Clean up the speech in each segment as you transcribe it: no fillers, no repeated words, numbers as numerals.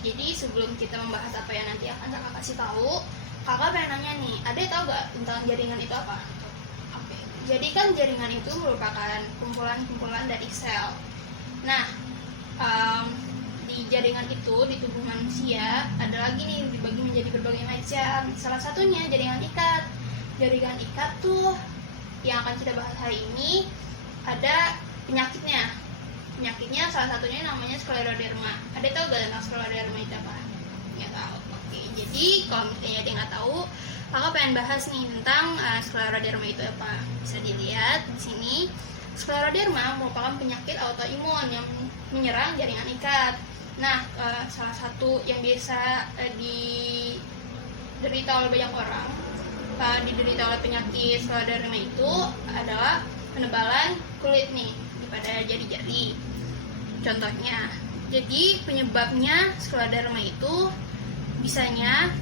Jadi sebelum kita membahas apa yang nanti akan kakak kasih tahu, kakak pengen nanya nih, Ade tahu gak tentang jaringan itu apa? Oke. Jadi kan jaringan itu merupakan kumpulan-kumpulan dari sel. Nah, di jaringan itu di tubuh manusia ada lagi nih dibagi menjadi berbagai macam. Salah satunya jaringan ikat. Jaringan ikat tuh yang akan kita bahas hari ini ada penyakitnya. Penyakitnya salah satunya namanya skleroderma. Ada tahu gak tentang skleroderma itu apa? Nggak tahu. Oke, jadi kalau misalnya ada yang nggak tahu, kakak pengen bahas nih tentang skleroderma itu apa. Bisa dilihat di sini. Skleroderma merupakan penyakit autoimun yang menyerang jaringan ikat. Nah, salah satu yang biasa diderita oleh banyak orang, diderita oleh penyakit skleroderma itu adalah penebalan kulit nih pada jari-jari. Contohnya, jadi penyebabnya skleroderma itu bisanya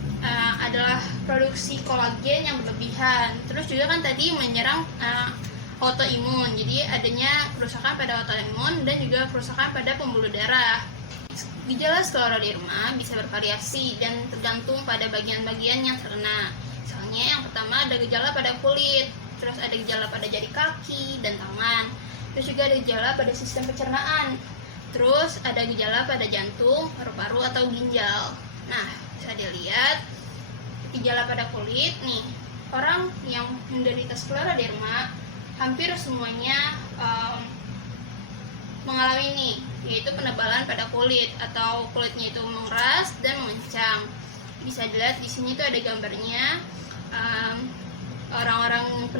adalah produksi kolagen yang berlebihan. Terus juga kan tadi menyerang autoimun, jadi adanya kerusakan pada autoimun dan juga kerusakan pada pembuluh darah. Gejala skleroderma bisa bervariasi dan tergantung pada bagian-bagian yang terkena. Misalnya yang pertama ada gejala pada kulit, terus ada gejala pada jari kaki dan tangan, terus juga ada gejala pada sistem pencernaan, terus ada gejala pada jantung, paru-paru atau ginjal. Nah, bisa dilihat gejala pada kulit nih, orang yang menderita skleroderma hampir semuanya mengalami ini, yaitu penebalan pada kulit atau kulitnya itu mengeras dan mengencang. Bisa dilihat di sini tuh ada gambarnya. Orang-orang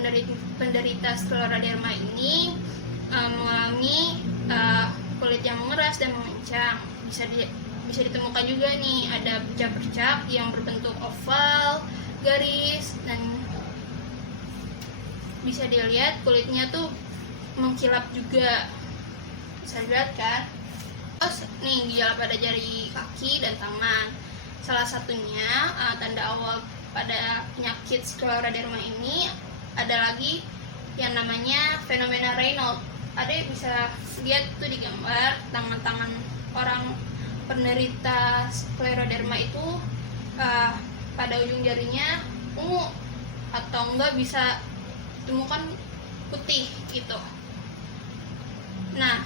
penderita skleroderma ini mengalami kulit yang mengeras dan mengencang. Bisa ditemukan juga nih ada bercak-bercak yang berbentuk oval, garis, dan bisa dilihat kulitnya tuh mengkilap juga. Bisa dilihat kan? Terus nih gejala pada jari kaki dan tangan. Salah satunya tanda awal pada penyakit skleroderma ini ada lagi yang namanya fenomena Raynaud. Ada bisa lihat tuh di gambar tangan-tangan orang penderita skleroderma itu pada ujung jarinya ungu atau enggak bisa ditemukan putih gitu. Nah,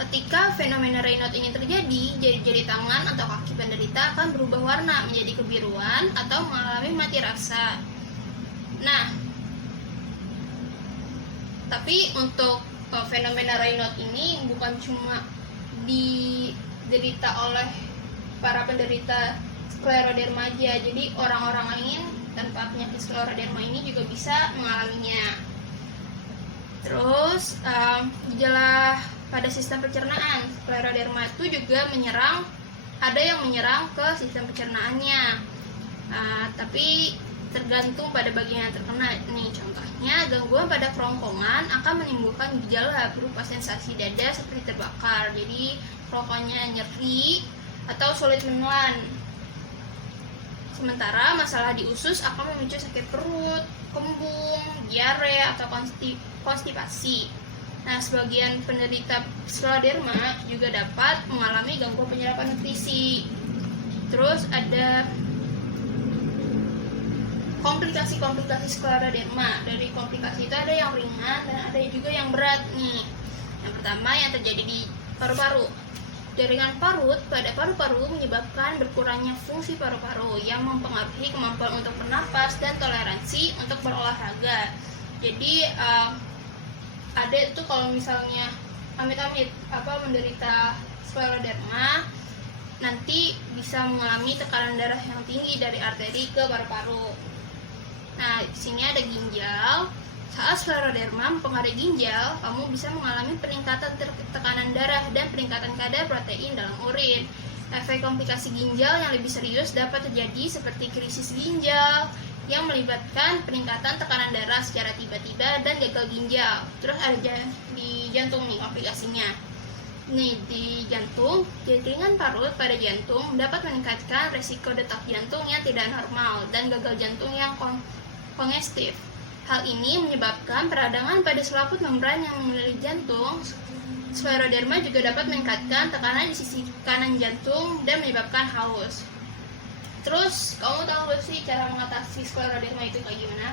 ketika fenomena Raynaud ini terjadi, jari-jari tangan atau kaki penderita akan berubah warna menjadi kebiruan atau mengalami mati rasa. Nah, tapi untuk fenomena Raynaud ini bukan cuma diderita oleh para penderita skleroderma aja, jadi orang-orang lain tanpa penyakit skleroderma ini juga bisa mengalaminya. Terus gejala pada sistem pencernaan, skleroderma itu juga ada yang menyerang ke sistem pencernaannya. Tapi tergantung pada bagian yang terkena. Nih contohnya, gangguan pada kerongkongan akan menimbulkan gejala berupa sensasi dada seperti terbakar. Jadi kerongkongannya nyeri atau sulit menelan. Sementara masalah di usus akan memicu sakit perut, kembung, diare, atau konstipasi. Nah, sebagian penderita skleroderma juga dapat mengalami gangguan penyerapan nutrisi. Terus ada komplikasi-komplikasi skleroderma. Dari komplikasi itu ada yang ringan dan ada juga yang berat nih. Yang pertama yang terjadi di paru-paru. Jaringan parut pada paru-paru menyebabkan berkurangnya fungsi paru-paru yang mempengaruhi kemampuan untuk bernapas dan toleransi untuk berolahraga. Jadi ada itu kalau misalnya amit-amit menderita skleroderma, nanti bisa mengalami tekanan darah yang tinggi dari arteri ke paru-paru. Nah, di sini ada ginjal. Saat skleroderma mempengaruhi ginjal, kamu bisa mengalami peningkatan tekanan darah dan peningkatan kadar protein dalam urin. Efek komplikasi ginjal yang lebih serius dapat terjadi seperti krisis ginjal yang melibatkan peningkatan tekanan darah secara tiba-tiba dan gagal ginjal. Terus ada di jantung nih komplikasinya. Nih di jantung, jaringan parut pada jantung dapat meningkatkan resiko detak jantung yang tidak normal dan gagal jantung yang kongestif. Hal ini menyebabkan peradangan pada selaput membran yang mengelilingi jantung skleroderma juga dapat meningkatkan tekanan di sisi kanan jantung dan menyebabkan haus. Terus kamu tahu gak sih cara mengatasi skleroderma itu kayak gimana?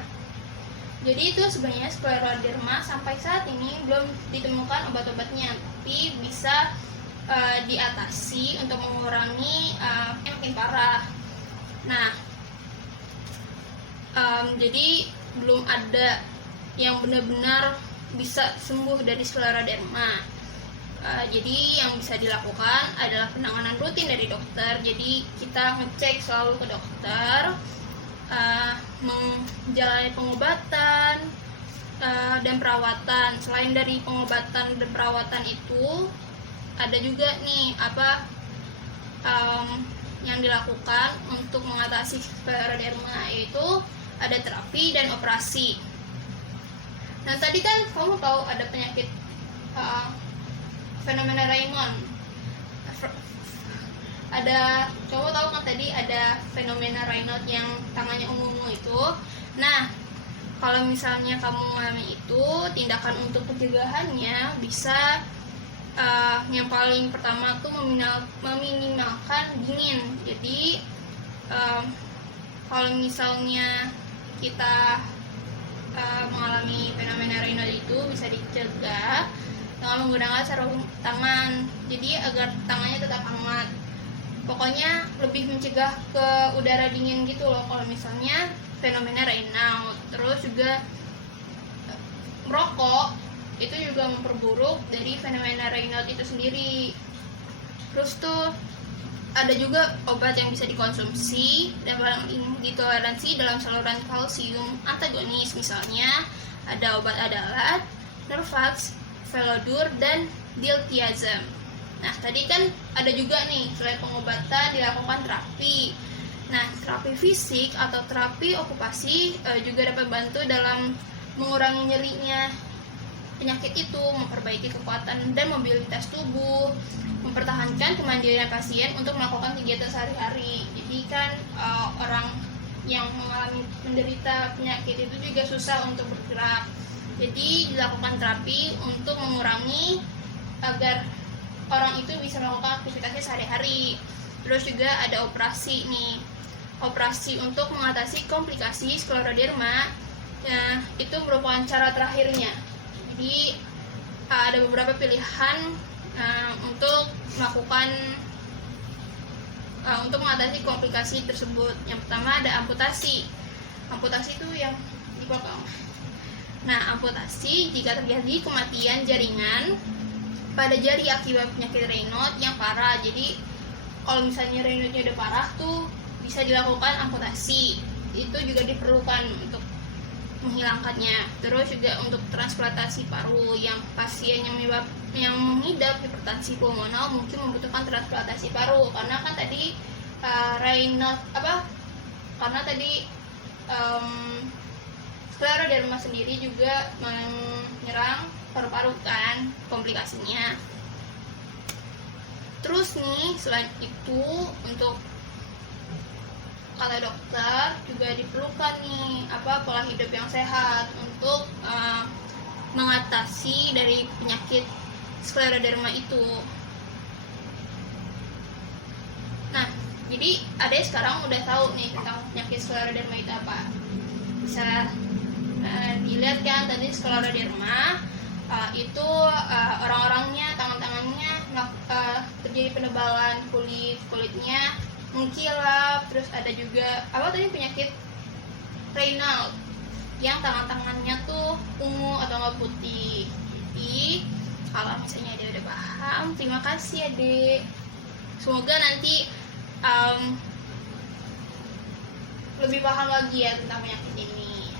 Jadi itu sebenarnya skleroderma sampai saat ini belum ditemukan obat-obatnya, tapi bisa diatasi untuk mengurangi yang makin parah. Nah, jadi belum ada yang benar-benar bisa sembuh dari skleroderma. Jadi yang bisa dilakukan adalah penanganan rutin dari dokter. Jadi kita ngecek selalu ke dokter, menjalani pengobatan dan perawatan. Selain dari pengobatan dan perawatan itu, ada juga nih yang dilakukan untuk mengatasi skleroderma, yaitu ada terapi dan operasi. Nah, tadi kan kamu tahu ada penyakit fenomena Raynaud. Kamu tahu kan tadi ada fenomena Raynaud yang tangannya ungu itu. Nah, kalau misalnya kamu mengalami itu, tindakan untuk pencegahannya bisa yang paling pertama tuh meminimalkan dingin. Jadi kalau misalnya kita mengalami fenomena Raynaud itu bisa dicegah dengan menggunakan sarung tangan, jadi agar tangannya tetap hangat. Pokoknya lebih mencegah ke udara dingin gitu loh kalau misalnya fenomena Raynaud. Terus juga merokok itu juga memperburuk dari fenomena Raynaud itu sendiri. Terus tuh ada juga obat yang bisa dikonsumsi dan paling ditoleransi dalam saluran kalsium antagonis. Misalnya ada obat adalat, Norvax, Velodur, dan diltiazem. Nah, tadi kan ada juga nih, selain pengobatan dilakukan terapi. Nah, terapi fisik atau terapi okupasi juga dapat bantu dalam mengurangi nyerinya penyakit itu, memperbaiki kekuatan dan mobilitas tubuh, mempertahankan kemandirian pasien untuk melakukan kegiatan sehari-hari. Jadi kan orang yang menderita penyakit itu juga susah untuk bergerak. Jadi dilakukan terapi untuk mengurangi agar orang itu bisa melakukan aktivitasnya sehari-hari. Terus juga ada operasi nih, operasi untuk mengatasi komplikasi skleroderma. Nah, itu merupakan cara terakhirnya. Jadi ada beberapa pilihan untuk melakukan untuk mengatasi komplikasi tersebut. Yang pertama ada amputasi. Amputasi itu yang dipotong. Nah, amputasi jika terjadi kematian jaringan pada jari akibat penyakit Raynaud yang parah. Jadi kalau misalnya Raynaudnya udah parah tuh bisa dilakukan amputasi. Itu juga diperlukan untuk menghilangkannya. Terus juga untuk transplantasi paru, yang pasien yang mengidap hipertensi pulmonal mungkin membutuhkan transplantasi paru, karena kan tadi Raynaud karena tadi skleroderma sendiri juga menyerang paru-paru kan komplikasinya. Terus nih, selain itu untuk kata dokter juga diperlukan nih pola hidup yang sehat untuk mengatasi dari penyakit skleroderma itu. Nah, jadi adek sekarang udah tahu nih tentang penyakit skleroderma itu apa. Bisa dilihat kan tadi skleroderma itu orang-orangnya tangan-tangannya terjadi penebalan kulitnya mengkilap. Terus ada juga penyakit Raynaud yang tangan-tangannya tuh ungu atau nggak putih. Jadi kalau misalnya dia udah paham, terima kasih adek. Semoga nanti lebih paham lagi ya tentang penyakit ini.